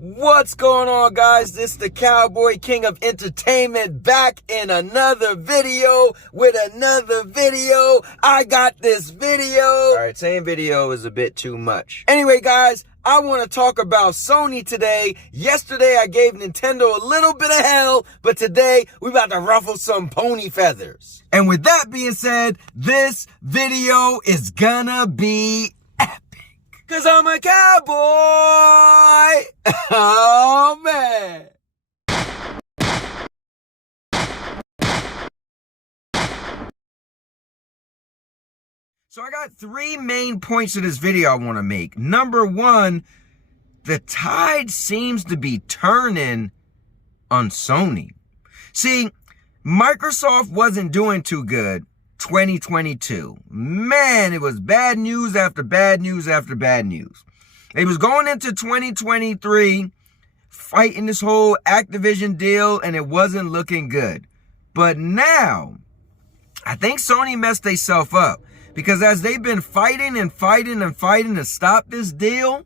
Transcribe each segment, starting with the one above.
What's going on, guys? This is the Cowboy, King of Entertainment, back in another video with another video. I got this video. All right, saying video is a bit too much. Anyway, guys, I want to talk about Sony today. Yesterday, I gave Nintendo a little bit of hell, but today, we about to ruffle some pony feathers. And with that being said, this video is gonna be epic. 'Cause I'm a cowboy. Oh, man. So I got three main points to this video I want to make. Number one, the tide seems to be turning on Sony. See, Microsoft wasn't doing too good 2022. Man, it was bad news after bad news after bad news. It was going into 2023 fighting this whole Activision deal, and it wasn't looking good. But now, I think Sony messed themselves up, because as they've been fighting and fighting and fighting to stop this deal,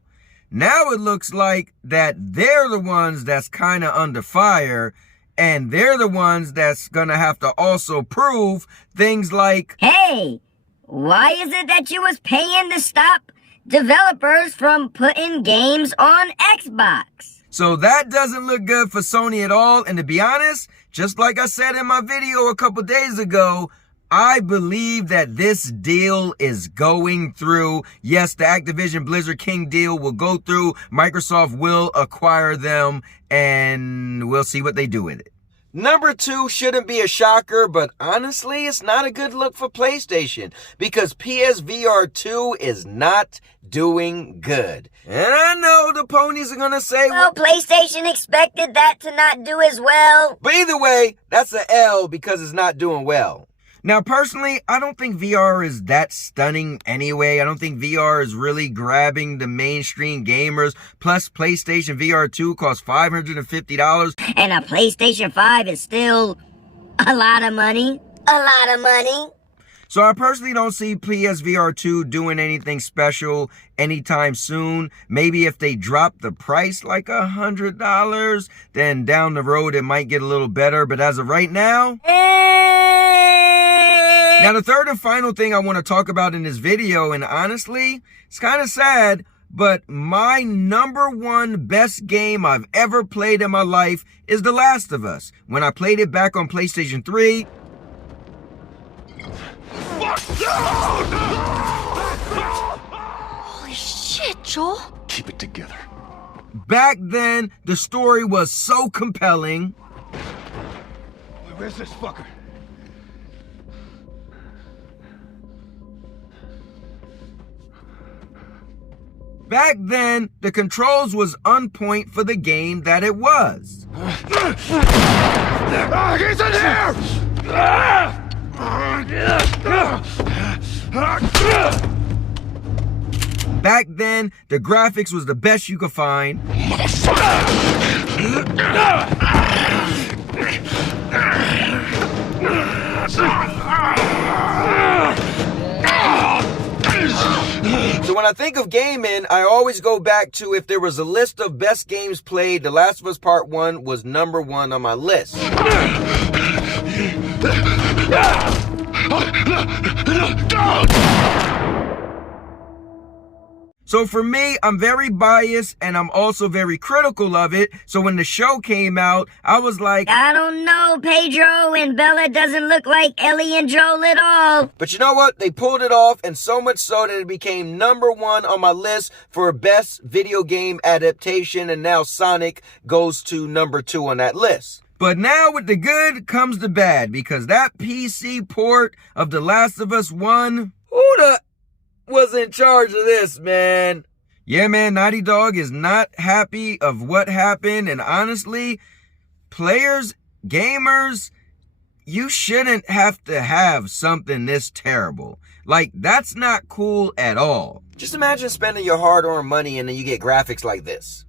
now it looks like that they're the ones that's kind of under fire, and they're the ones that's gonna have to also prove things like, hey, why is it that you was paying to stop developers from putting games on Xbox? So that doesn't look good for Sony at all. And to be honest, just like I said in my video a couple days ago, I believe that this deal is going through. Yes, the Activision Blizzard King deal will go through. Microsoft will acquire them, and we'll see what they do with it. Number two shouldn't be a shocker, but honestly, it's not a good look for PlayStation, because PSVR 2 is not doing good. And I know the ponies are gonna say, well, PlayStation expected that to not do as well. But either way, that's an L because it's not doing well. Now, personally, I don't think VR is that stunning anyway. I don't think VR is really grabbing the mainstream gamers. Plus, PlayStation VR 2 costs $550. And a PlayStation 5 is still a lot of money. A lot of money. So I personally don't see PSVR 2 doing anything special anytime soon. Maybe if they drop the price like $100, then down the road it might get a little better. But as of right now... Now, the third and final thing I want to talk about in this video, and honestly, it's kind of sad, but my number one best game I've ever played in my life is The Last of Us. When I played it back on PlayStation 3... Holy shit, Joel. Keep it together. Back then, the story was so compelling. Where's this fucker? Back then, the controls was on point for the game that it was. He's in here! Back then, the graphics was the best you could find. So when I think of gaming, I always go back to, if there was a list of best games played, The Last of Us Part 1 was number one on my list. So for me, I'm very biased, and I'm also very critical of it. So when the show came out, I was like, I don't know, Pedro and Bella doesn't look like Ellie and Joel at all. But you know what? They pulled it off, and so much so that it became number one on my list for best video game adaptation, and now Sonic goes to number two on that list. But now with the good comes the bad, because that PC port of The Last of Us 1, who the was in charge of this, man? Yeah, man, Naughty Dog is not happy of what happened, and honestly, players, gamers, you shouldn't have to have something this terrible. Like, that's not cool at all. Just imagine spending your hard-earned money and then you get graphics like this.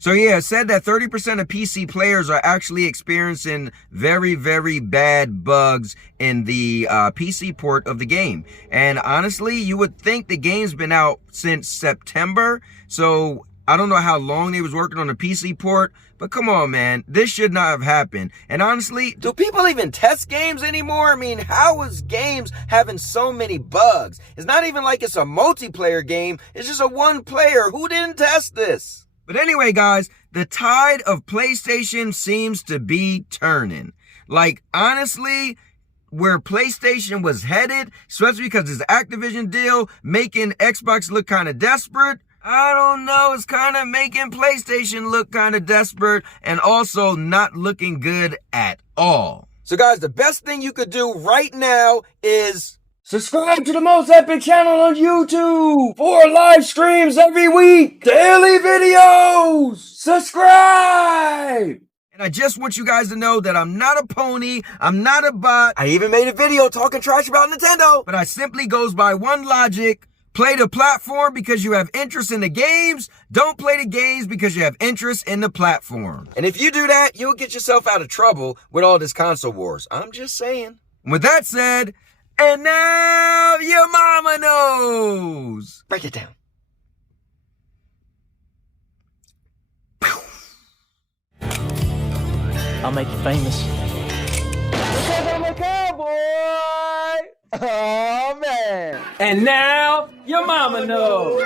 So yeah, it said that 30% of PC players are actually experiencing very, very bad bugs in the PC port of the game. And honestly, you would think the game's been out since September. So I don't know how long they was working on the PC port, but come on, man. This should not have happened. And honestly, do people even test games anymore? I mean, how is games having so many bugs? It's not even like it's a multiplayer game. It's just a one player. Who didn't test this? But anyway, guys, the tide of PlayStation seems to be turning. Like, honestly, where PlayStation was headed, especially because this Activision deal making Xbox look kind of desperate, I don't know, it's kind of making PlayStation look kind of desperate and also not looking good at all. So guys, the best thing you could do right now is subscribe to the Most Epic channel on YouTube for live streams every week, daily videos. Subscribe! And I just want you guys to know that I'm not a pony, I'm not a bot. I even made a video talking trash about Nintendo, but I simply goes by one logic. Play the platform because you have interest in the games. Don't play the games because you have interest in the platform. And if you do that, you'll get yourself out of trouble with all this console wars. I'm just saying. With that said, and now your mama knows. Break it down. I'll make you famous. Because I'm a cowboy. Oh, man. And now, your mama knows.